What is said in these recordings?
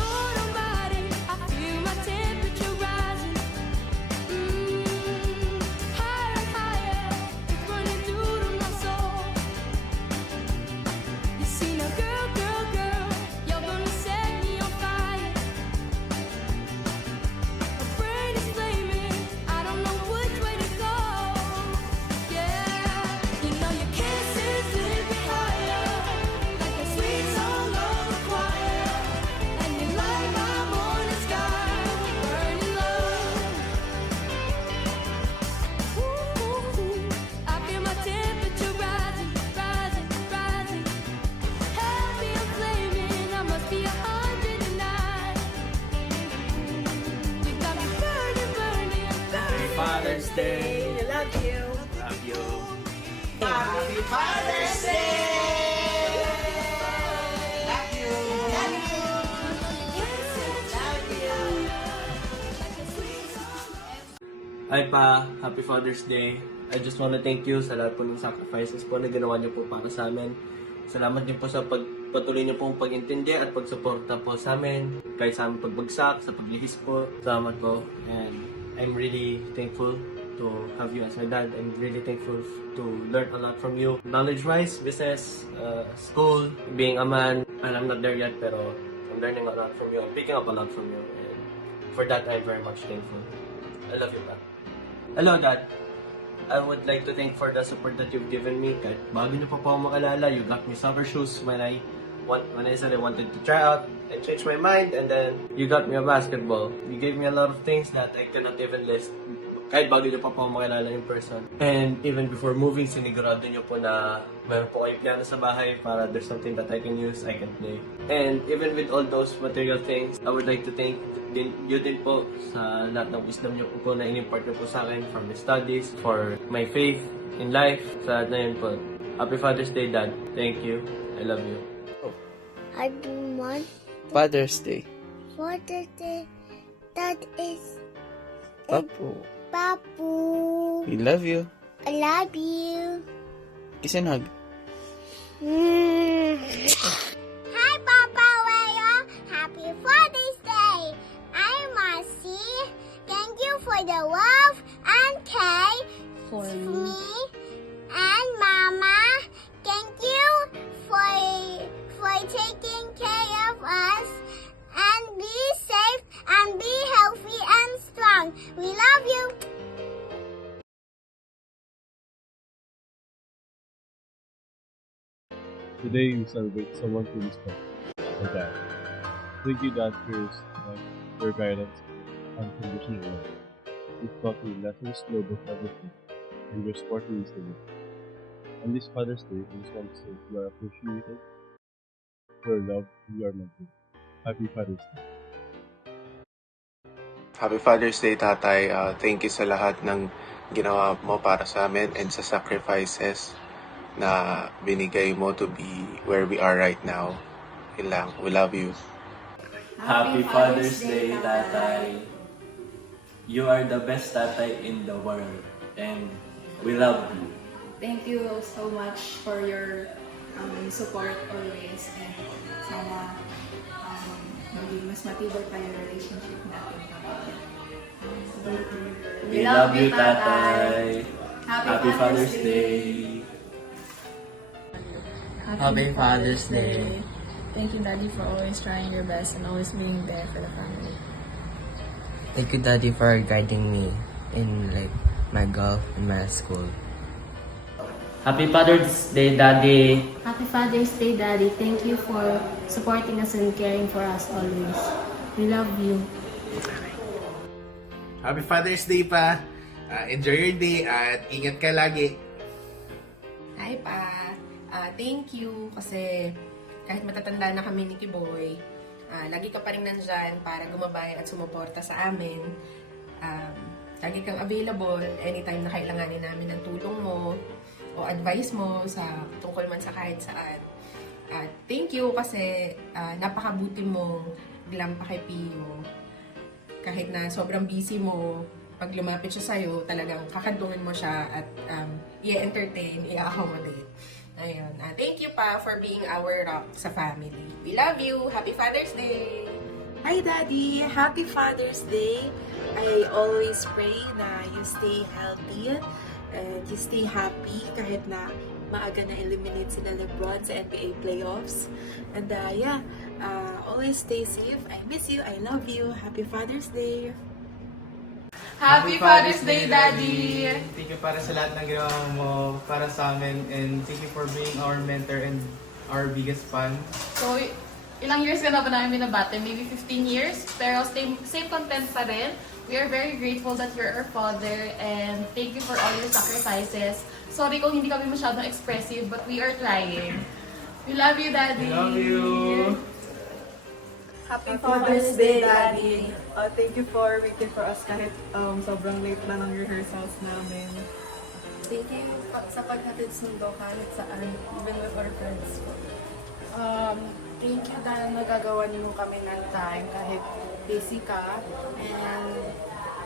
Lord Almighty, I feel my temperature rising. Higher and higher, it's running through to my soul. You see now, girl, girl, girl, you're gonna set me on fire. My brain is flaming, I don't know which way to go. Yeah, you know your kisses lift me higher, like a sweet song of a choir, and you light my morning sky with burning love. Ooh, I feel my temperature rising, rising, rising. Help me, I'm flaming, I must be 109. You got me burning, burning, burning. Father's Day. I love you. Love you. Happy Father's Day! Love you. Love you. Love you. Hi pa, Happy Father's Day. I just want to thank you sa lahat po ng sacrifices po na ginawa niyo po para sa amin. Salamat din po sa patuloy niyo pong pag-intindi at pagsuporta po sa amin. Kahit sa aming pagbagsak, sa paglihis po. Salamat po. And I'm really thankful to have you as my dad. I'm really thankful to learn a lot from you. Knowledge-wise, business, school, being a man. And I'm not there yet, pero I'm learning a lot from you. I'm picking up a lot from you. And for that, I'm very much thankful. I love you, pa. Hello, Dad. I would like to thank for the support that you've given me. Kahit bago niyo pa po ako makalala, you got me summer shoes when I said I wanted to try out. I changed my mind, and then you got me a basketball. You gave me a lot of things that I cannot even list. Kahit bago niyo pa po ako makilala in person. And even before moving, sinigurado niyo po na meron po kayong piano sa bahay para there's something that I can use, I can play. And even with all those material things, I would like to thank you din po sa lahat ng wisdom niyo po na in-impart niyo po sa akin from my studies, for my faith in life. Sa lahat na yun po. Happy Father's Day, Dad. Thank you. I love you. I do want Father's Day. Father's Day. That is Papu. Papu. We love you. I love you. Kiss and hug. Hi, Papa Leo. Happy Father's Day. I'm Marcy. Thank you for the love and care for me and Mama. Thank you for taking care of us. And be safe and be healthy and strong. We love you. Today we celebrate someone to respect, our dad. Thank you, Dad, for your guidance and unconditional love. You've taught me lessons no book ever could, and your support means the world. On this Father's Day, I just want to say you are appreciated, your love, and your mentor. Happy Father's Day. Happy Father's Day, Tatay. Thank you sa lahat ng ginawa mo para sa amin and sa sacrifices na binigay mo to be where we are right now. Yun lang. We love you. Happy Father's Day, Tatay. You are the best tatay in the world. And we love you. Thank you so much for your support always, and sana maging mas matibay pa yung relationship natin. We love you, Tatay. Happy Father's Day. Happy Father's Day. Thank you, Daddy, for always trying your best and always being there for the family. Thank you, Daddy, for guiding me in my golf and my school. Happy Father's Day, Daddy. Happy Father's Day, Daddy. Thank you for supporting us and caring for us always. We love you. Happy Father's Day, pa. Enjoy your day at ingat ka lagi. Hi, Pa. Thank you kasi kahit matatanda na kami ni Kiboy, lagi ka pa rin nandyan para gumabay at sumuporta sa amin. Lagi kang available anytime na kailanganin namin ng tulong mo o advice mo sa tungkol man sa kahit saan. Thank you kasi napakabuti mong glam pa kay Pio. Kahit na sobrang busy mo, pag lumapit siya sa'yo, talagang kakantungan mo siya at i-entertain, i-accommodate. Ayun. Thank you pa for being our rock sa family. We love you. Happy Father's Day! Hi Daddy! Happy Father's Day! I always pray na you stay healthy and you stay happy kahit na maaga na eliminate sila LeBron sa NBA playoffs. And always stay safe. I miss you. I love you. Happy Father's Day! Happy Father's Day, Daddy! Thank you para sa lahat ng ginawa mo para sa amin, and thank you for being our mentor and our biggest fan. So, ilang years ka na ba namin binabate? Maybe 15 years? Pero same content pa rin. We are very grateful that you're our father, and thank you for all your sacrifices. Sorry kung hindi kami masyadong expressive, but we are trying. We love you, Daddy! We love you! Happy Father's Day, Daddy! Thank you for waiting for us kahit sobrang late na ng rehearsals namin. Thank you sa paghatid sundo kahit saan, even with our friends. Thank you dahil nagagawa niyo kami ng time kahit busy ka. And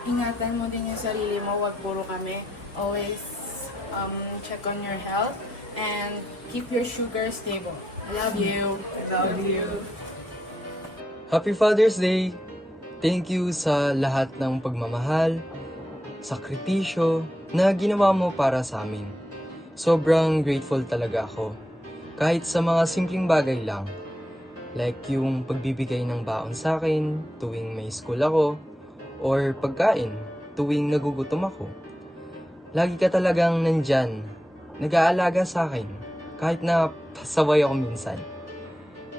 ingatan mo din yung sarili mo, wag puro kami. Always check on your health and keep your sugar stable. I love you. I love you. Happy Father's Day! Thank you sa lahat ng pagmamahal, sakripisyo na ginawa mo para sa amin. Sobrang grateful talaga ako. Kahit sa mga simpleng bagay lang. Like yung pagbibigay ng baon sa akin tuwing may school ako, or pagkain tuwing nagugutom ako. Lagi ka talagang nandyan, nag-aalaga sa akin, kahit na pasaway ako minsan.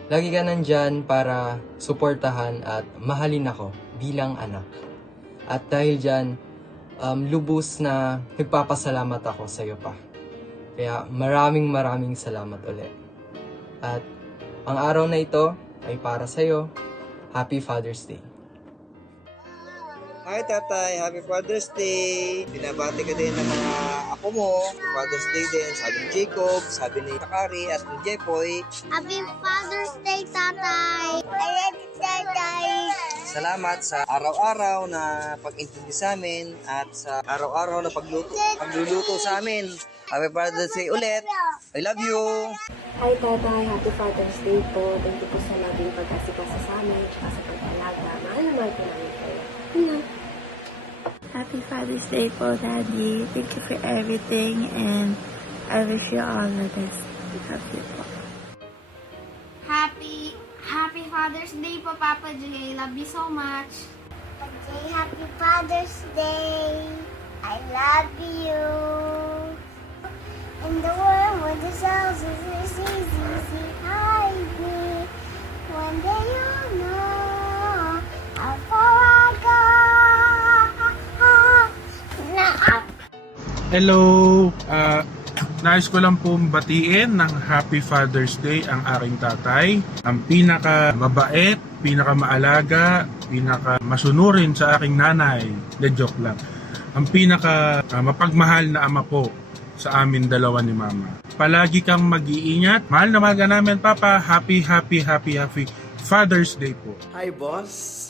Lagi ka nandyan para suportahan at mahalin ako bilang anak. At dahil dyan, lubos na nagpapasalamat ako sa iyo pa. Kaya maraming salamat ulit. At ang araw na ito ay para sa iyo. Happy Father's Day. Hi Tatay, Happy Father's Day! Binabati ka din ng mga ako mo. Father's Day din, sabi ni Jacob, sabi ni Takari at ni Jepoy. Happy Father's Day, Tatay! I love you, Tatay! Salamat sa araw-araw na pag-intindi sa amin at sa araw-araw na pagluluto sa amin. Happy Father's Day ulit! I love you! Hi Tatay, Happy Father's Day po. Thank you po sa laging pag-asikasa sa amin at sa pag-alaga. Mahal na mahal po namin kayo. Happy Father's Day po, Daddy. Thank you for everything and I wish you all the best. Love you po. Happy Father's Day po, Papa J. Love you so much. Papa J, Happy Father's Day. I love you. In the world where the cells is easy, hide me. One day you'll know how far I go. Hello! Nais ko lang pong batiin ng Happy Father's Day ang aking tatay. Ang pinaka-mabait, pinaka-maalaga, pinaka-masunurin sa aking nanay. De joke lang. Ang pinaka-mapagmahal na ama po sa amin dalawa ni Mama. Palagi kang mag-iingat. Mahal na mahal ka namin, Papa. Happy Father's Day po. Hi, boss!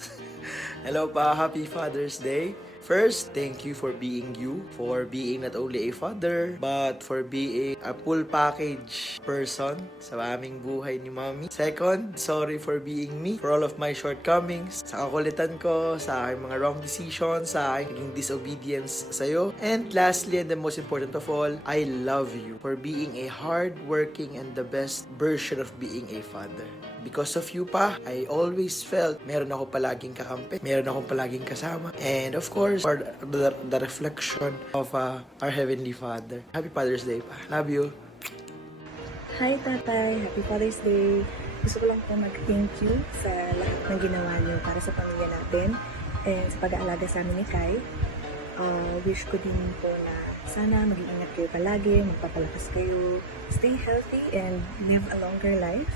Hello pa, Happy Father's Day! First, thank you for being you, for being not only a father, but for being a full package person sa aming buhay ni Mommy. Second, sorry for being me, for all of my shortcomings, sa kakulitan ko, sa aking mga wrong decisions, sa aking disobedience sa'yo. And lastly, and the most important of all, I love you for being a hard-working and the best version of being a father. Because of you pa, I always felt meron ako palaging kakampi, meron akong palaging kasama. And of course, for the reflection of our Heavenly Father. Happy Father's Day pa. Love you. Hi Tatay, Happy Father's Day. Gusto ko lang po mag-thank you sa lahat ng ginawa niyo para sa pamilya natin and sa pag-aalaga sa amin ni Kai. Wish ko din po na sana mag-iingat kayo palagi, magpapalakas kayo, stay healthy and live a longer life.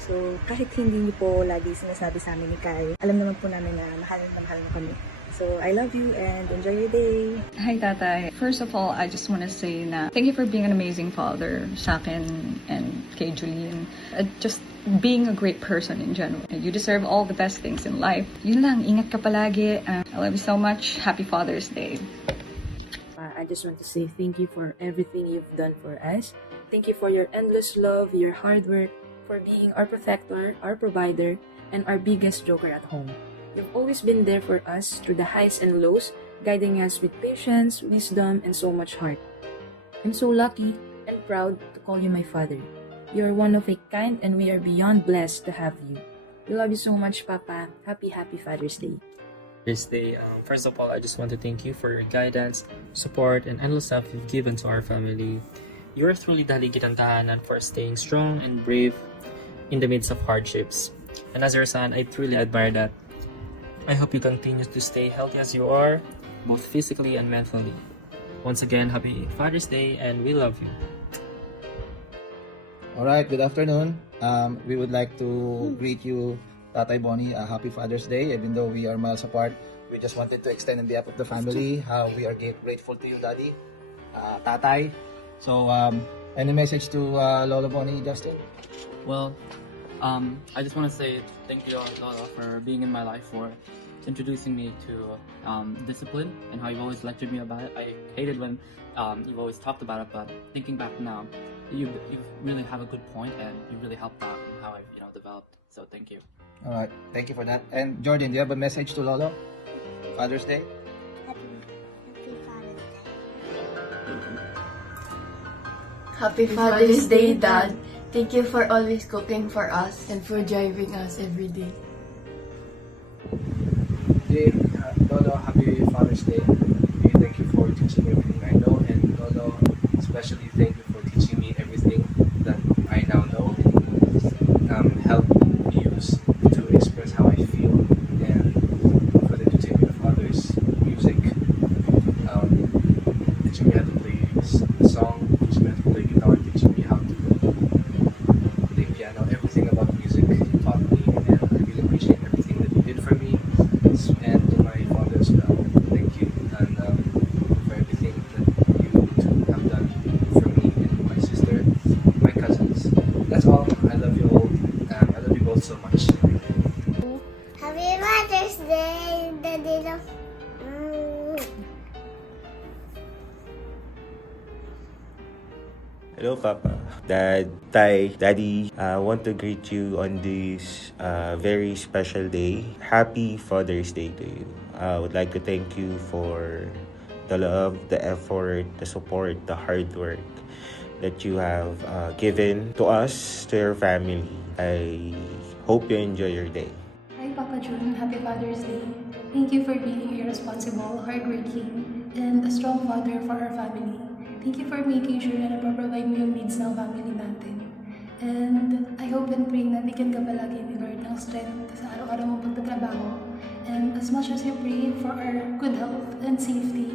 So, kahit hindi niyo po lagi sinasabi sa amin ni Kai, alam naman po namin na mahal na kami. So, I love you and enjoy your day. Hi, Tatay. First of all, I just want to say na thank you for being an amazing father sa akin and kay Julene. Just being a great person in general. You deserve all the best things in life. Yun lang, ingat ka palagi. I love you so much. Happy Father's Day. I just want to say thank you for everything you've done for us. Thank you for your endless love, your hard work, for being our protector, our provider, and our biggest joker at home. You've always been there for us through the highs and lows, guiding us with patience, wisdom, and so much heart. I'm so lucky and proud to call you my father. You're one of a kind, and we are beyond blessed to have you. We love you so much, Papa. Happy Father's Day. This day, first of all, I just want to thank you for your guidance, support, and endless love you've given to our family. You are truly daligid ang tahanan for staying strong and brave in the midst of hardships. And as your son, I truly admire that. I hope you continue to stay healthy as you are, both physically and mentally. Once again, happy Father's Day, and we love you. Alright, good afternoon. We would like to greet you, Tatay Bonnie, a happy Father's Day. Even though we are miles apart, we just wanted to extend on behalf of the family how we are grateful to you, Daddy, Tatay. So, any message to Lola Bonnie, Justin? Well, I just want to say thank you, Lola, for being in my life, for introducing me to discipline and how you've always lectured me about it. I hated when you've always talked about it, but thinking back now, you really have a good point, and you really helped out in how I've developed. So thank you. Alright, thank you for that. And Jordan, do you have a message to Lolo? Father's Day? Happy Father's Day, Dad. Thank you for always cooking for us and for driving us every day. Hey, Lolo, happy Father's Day. Thank you for teaching me everything I know, and Lolo, especially thank you for teaching me everything that I now know. Help me use to express how I feel, and for the entertainment of others, music. Teaching me how to play the song, teaching me how to play guitar, teaching me how to play piano. Everything about music you taught me, and I really appreciate everything that you did for me, and to my father as well. Thank you, and for everything that you two have done for me and my sister, my cousins. That's all. I love you all. I love you both so much. Happy Father's Day, Daddy. Hello, Papa, Dad, Tay, Daddy. I want to greet you on this very special day. Happy Father's Day to you. I would like to thank you for the love, the effort, the support, the hard work that you have given to us, to your family. I hope you enjoy your day. Hi, Papa June. Happy Father's Day. Thank you for being a responsible, hardworking, and a strong father for our family. Thank you for making sure na napaprovide mo yung needs ng family natin. And I hope and pray na bigyan ka palagi ni Lord ng strength sa araw-araw mong pagtatrabaho. And as much as you pray for our good health and safety,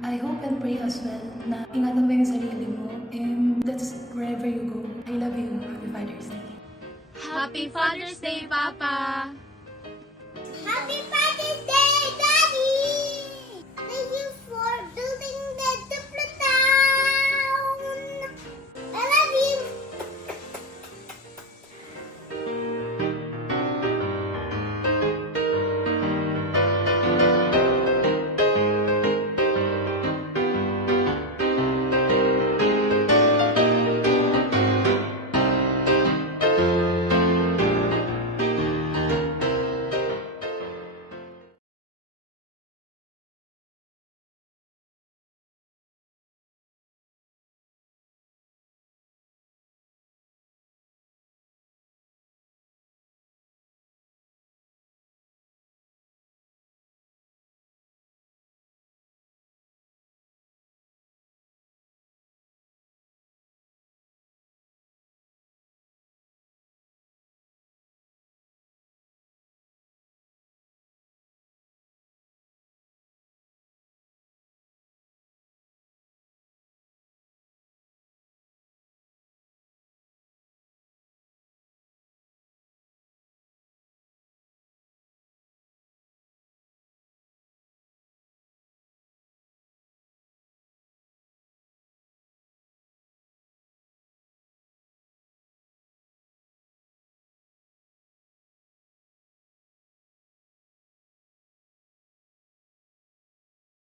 I hope and pray as well na ingatan mo yung sarili mo, and that's wherever you go. I love you. Happy Father's Day. Happy Father's Day, Papa! Happy Father's Day!